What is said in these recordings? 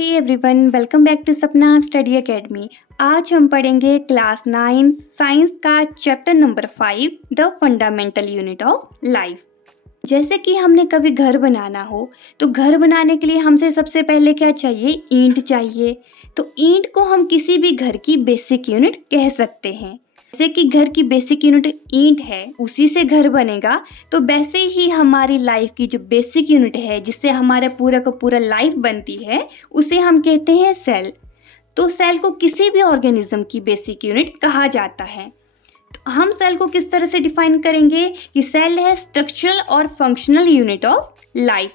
Hey everyone, welcome back to Sapna study academy. आज हम पढ़ेंगे क्लास 9 साइंस का chapter number 5 the fundamental unit of life. जैसे कि हमने कभी घर बनाना हो तो घर बनाने के लिए हमसे सबसे पहले क्या चाहिए? ईंट चाहिए। तो ईंट को हम किसी भी घर की बेसिक यूनिट कह सकते हैं। जैसे कि घर की बेसिक यूनिट ईंट है, उसी से घर बनेगा, तो वैसे ही हमारी लाइफ की जो बेसिक यूनिट है जिससे हमारा पूरा का पूरा लाइफ बनती है उसे हम कहते हैं सेल। तो सेल को किसी भी ऑर्गेनिज्म की बेसिक यूनिट कहा जाता है। तो हम सेल को किस तरह से डिफाइन करेंगे कि सेल है स्ट्रक्चरल और functional unit of life.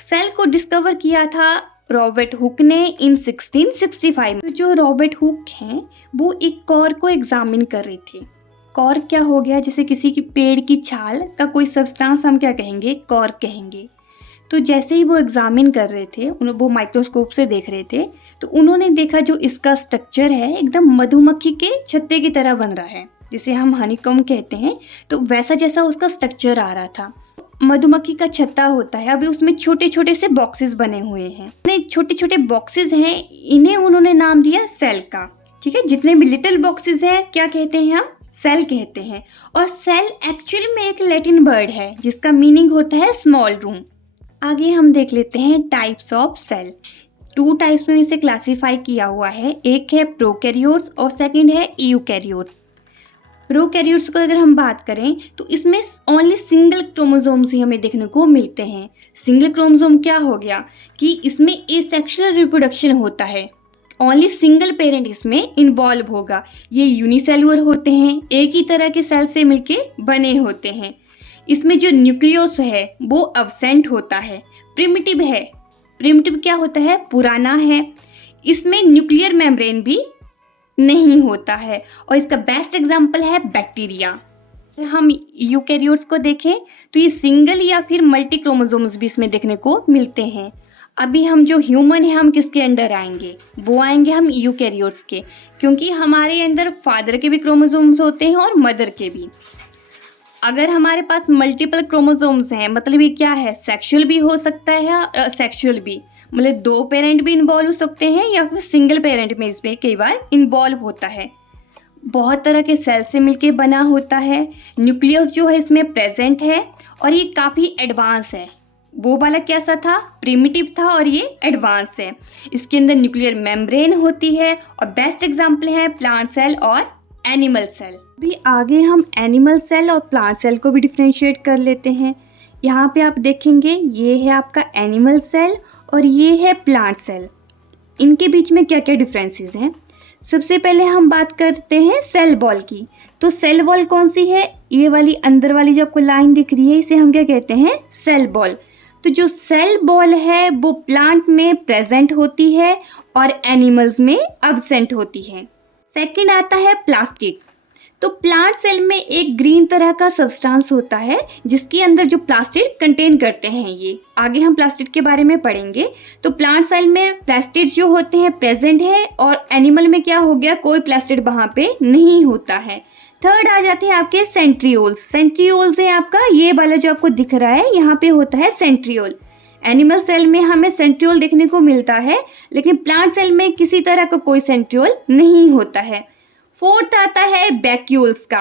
Cell को डिस्कवर किया था रॉबर्ट हुक ने इन 1665 में। तो जो रॉबर्ट हुक हैं वो एक कॉर को एग्जामिन कर रहे थे। कॉर क्या हो गया? जैसे किसी की पेड़ की छाल का कोई सब्सटेंस हम क्या कहेंगे? कॉर कहेंगे। तो जैसे ही वो एग्जामिन कर रहे थे, वो माइक्रोस्कोप से देख रहे थे, तो उन्होंने देखा जो इसका स्ट्रक्चर है एकदम मधुमक्खी के छत्ते की तरह बन रहा है, जिसे हम हनीकॉम्ब कहते हैं। तो वैसा जैसा उसका स्ट्रक्चर आ रहा था। मधुमक्खी का छत्ता होता है, अभी उसमें छोटे छोटे से बॉक्सेस बने हुए हैं। छोटे छोटे बॉक्सेस हैं, इन्हें उन्होंने नाम दिया सेल का। ठीक है, जितने भी लिटिल बॉक्सेस हैं क्या कहते हैं? हम सेल कहते हैं। और सेल एक्चुअल में एक लैटिन वर्ड है जिसका मीनिंग होता है स्मॉल रूम। आगे हम देख लेते हैं टाइप्स ऑफ सेल। 2 टाइप्स में इसे क्लासीफाई किया हुआ है। एक है प्रोकैरियोट्स और सेकंड है यूकैरियोट्स। प्रोकैरियोट्स को अगर हम बात करें तो इसमें ओनली सिंगल क्रोमोसोम्स ही हमें देखने को मिलते हैं। सिंगल क्रोमोसोम क्या हो गया कि इसमें एसेक्सुअल रिप्रोडक्शन होता है। ओनली सिंगल पेरेंट इसमें इन्वॉल्व होगा। ये यूनिसेलुलर होते हैं, एक ही तरह के सेल से मिलके बने होते हैं। इसमें जो न्यूक्लियस है वो अब्सेंट होता है, प्रिमिटिव है। प्रिमिटिव क्या होता है? पुराना है। इसमें न्यूक्लियर मेम्ब्रेन भी नहीं होता है। और इसका बेस्ट एग्जाम्पल है बैक्टीरिया। हम यूकैरियोट्स को देखें तो ये सिंगल या फिर मल्टी क्रोमोसोम्स भी इसमें देखने को मिलते हैं। अभी हम जो ह्यूमन है हम किसके अंडर आएंगे? वो आएंगे हम यूकैरियोट्स के, क्योंकि हमारे अंदर फादर के भी क्रोमोसोम्स होते हैं और मदर के भी। अगर हमारे पास मल्टीपल क्रोमोसोम्स हैं मतलब ये क्या है? सेक्सुअल भी हो सकता है, सेक्सुअल भी, मतलब 2 पेरेंट भी इन्वॉल्व हो सकते हैं या फिर सिंगल पेरेंट में इसमें कई बार इन्वॉल्व होता है। बहुत तरह के सेल से मिलके बना होता है। न्यूक्लियस जो है इसमें प्रेजेंट है और ये काफ़ी एडवांस है। वो वाला कैसा था? प्रिमिटिव था और ये एडवांस है। इसके अंदर न्यूक्लियर मेम्ब्रेन होती है और बेस्ट एग्जाम्पल है प्लांट सेल और एनिमल सेल। भी आगे हम एनिमल सेल और प्लांट सेल को भी डिफ्रेंशिएट कर लेते हैं। यहाँ पे आप देखेंगे ये है आपका एनिमल सेल और ये है प्लांट सेल। इनके बीच में क्या क्या डिफरेंसेस हैं? सबसे पहले हम बात करते हैं सेल वॉल की। तो सेल वॉल कौन सी है? ये वाली अंदर वाली जो आपको लाइन दिख रही है इसे हम क्या कहते हैं? Cell wall. तो जो सेल वॉल है वो प्लांट में प्रेजेंट होती है और एनिमल्स में अब्सेंट होती है। सेकंड आता है प्लास्टिड्स। तो प्लांट सेल में एक ग्रीन तरह का सब्सटेंस होता है जिसके अंदर जो प्लास्टिड कंटेन करते हैं। ये आगे हम प्लास्टिड के बारे में पढ़ेंगे। तो प्लांट सेल में प्लास्टिड जो होते हैं प्रेजेंट है और एनिमल में क्या हो गया? कोई प्लास्टिड वहाँ पे नहीं होता है। थर्ड आ जाते हैं आपके सेंट्रियोल्स। सेंट्रियोल्स है आपका ये वाला जो आपको दिख रहा है, यहाँ पे होता है सेंट्रियोल। एनिमल सेल में हमें सेंट्रियोल देखने को मिलता है, लेकिन प्लांट सेल में किसी तरह का कोई सेंट्रियोल नहीं होता है। फोर्थ आता है वैक्यूल्स का।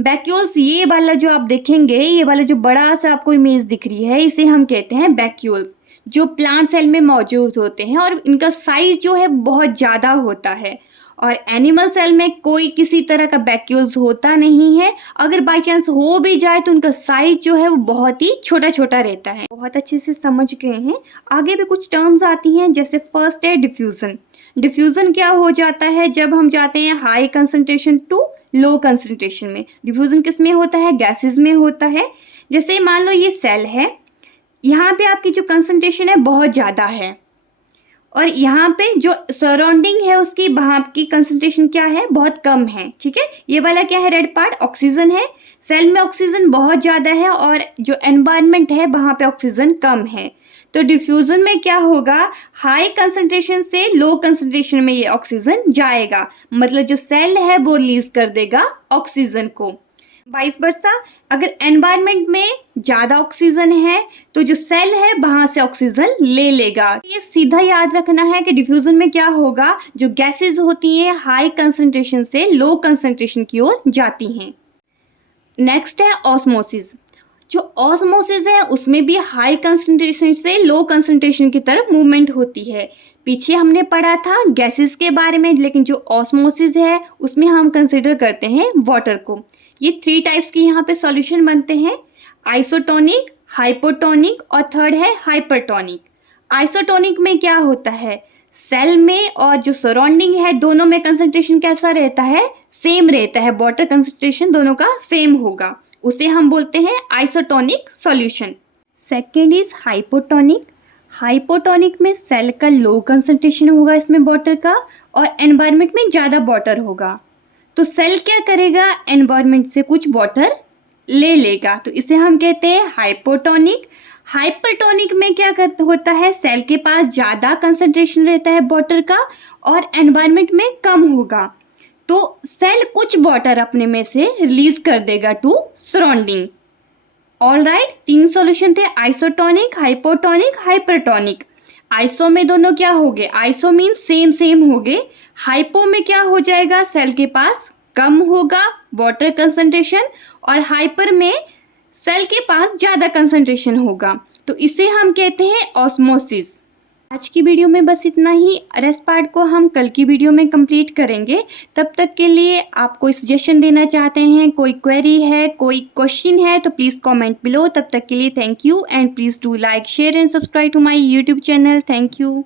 वैक्यूल्स ये वाला जो आप देखेंगे, ये वाला जो बड़ा सा आपको इमेज दिख रही है, इसे हम कहते हैं वैक्यूल्स, जो प्लांट सेल में मौजूद होते हैं और इनका साइज जो है बहुत ज़्यादा होता है। और एनिमल सेल में कोई किसी तरह का वैक्यूल्स होता नहीं है। अगर बाई चांस हो भी जाए तो उनका साइज जो है वो बहुत ही छोटा छोटा रहता है। बहुत अच्छे से समझ गए हैं। आगे भी कुछ टर्म्स आती हैं, जैसे फर्स्ट है डिफ्यूजन। डिफ्यूजन क्या हो जाता है? जब हम जाते हैं high concentration to low concentration में। डिफ्यूजन किस में होता है? गैसेस में होता है। जैसे मान लो ये सेल है, यहाँ पे आपकी जो कंसंट्रेशन है बहुत ज़्यादा है और यहाँ पे जो सराउंडिंग है उसकी वहाँ की कंसंट्रेशन क्या है? बहुत कम है। ठीक है, ये वाला क्या है? रेड पार्ट ऑक्सीजन है। सेल में ऑक्सीजन बहुत ज़्यादा है और जो एनवायरनमेंट है वहाँ पे ऑक्सीजन कम है। तो डिफ्यूजन में क्या होगा? हाई कंसंट्रेशन से लो कंसंट्रेशन में ये ऑक्सीजन जाएगा, मतलब जो सेल है वो रिलीज कर देगा ऑक्सीजन को। वाइस वर्सा, अगर एनवायरनमेंट में ज़्यादा ऑक्सीजन है तो जो सेल है वहाँ से ऑक्सीजन ले लेगा। ये सीधा याद रखना है कि डिफ्यूजन में क्या होगा, जो गैसेज होती हैं हाई कंसंट्रेशन से लो कंसंट्रेशन की ओर जाती हैं। नेक्स्ट है ऑस्मोसिस। जो ऑस्मोसिस है उसमें भी हाई कंसंट्रेशन से लो कंसंट्रेशन की तरफ मूवमेंट होती है। पीछे हमने पढ़ा था गैसेस के बारे में, लेकिन जो ऑस्मोसिस है उसमें हम कंसिडर करते हैं वाटर को। ये 3 टाइप्स के यहाँ पे सॉल्यूशन बनते हैं, आइसोटोनिक, हाइपोटोनिक और थर्ड है हाइपरटोनिक। आइसोटोनिक में क्या होता है, सेल में और जो सराउंडिंग है दोनों में कंसंट्रेशन कैसा रहता है, सेम रहता है, वाटर कंसंट्रेशन दोनों का सेम होगा, उसे हम बोलते हैं isotonic solution. Second is hypotonic. Hypotonic में सेल का लो कंसंट्रेशन होगा इसमें वाटर का, और एनवायरनमेंट में ज़्यादा वाटर होगा, तो सेल क्या करेगा, एनवायरनमेंट से कुछ वाटर ले लेगा, तो इसे हम कहते हैं हाइपोटोनिक। हाइपरटोनिक में क्या होता है, सेल के पास ज़्यादा कंसंट्रेशन रहता है वाटर का और एनवायरनमेंट में कम होगा, तो सेल कुछ वाटर अपने में से रिलीज कर देगा to surrounding. All right, 3 solution थे, आइसोटोनिक, हाइपोटोनिक, हाइपरटोनिक। आइसो में दोनों क्या हो गए, आइसो मीन सेम सेम हो गए। हाइपो में क्या हो जाएगा, सेल के पास कम होगा वाटर कंसंट्रेशन, और हाइपर में सेल के पास ज़्यादा कंसंट्रेशन होगा, तो इसे हम कहते हैं ऑस्मोसिस। आज की वीडियो में बस इतना ही, रेस्ट पार्ट को हम कल की वीडियो में कंप्लीट करेंगे। तब तक के लिए आप कोई सजेशन देना चाहते हैं, कोई क्वेरी है, कोई क्वेश्चन है, तो प्लीज़ कमेंट बिलो। तब तक के लिए thank you, and please do like, share and subscribe to my YouTube channel. Thank you.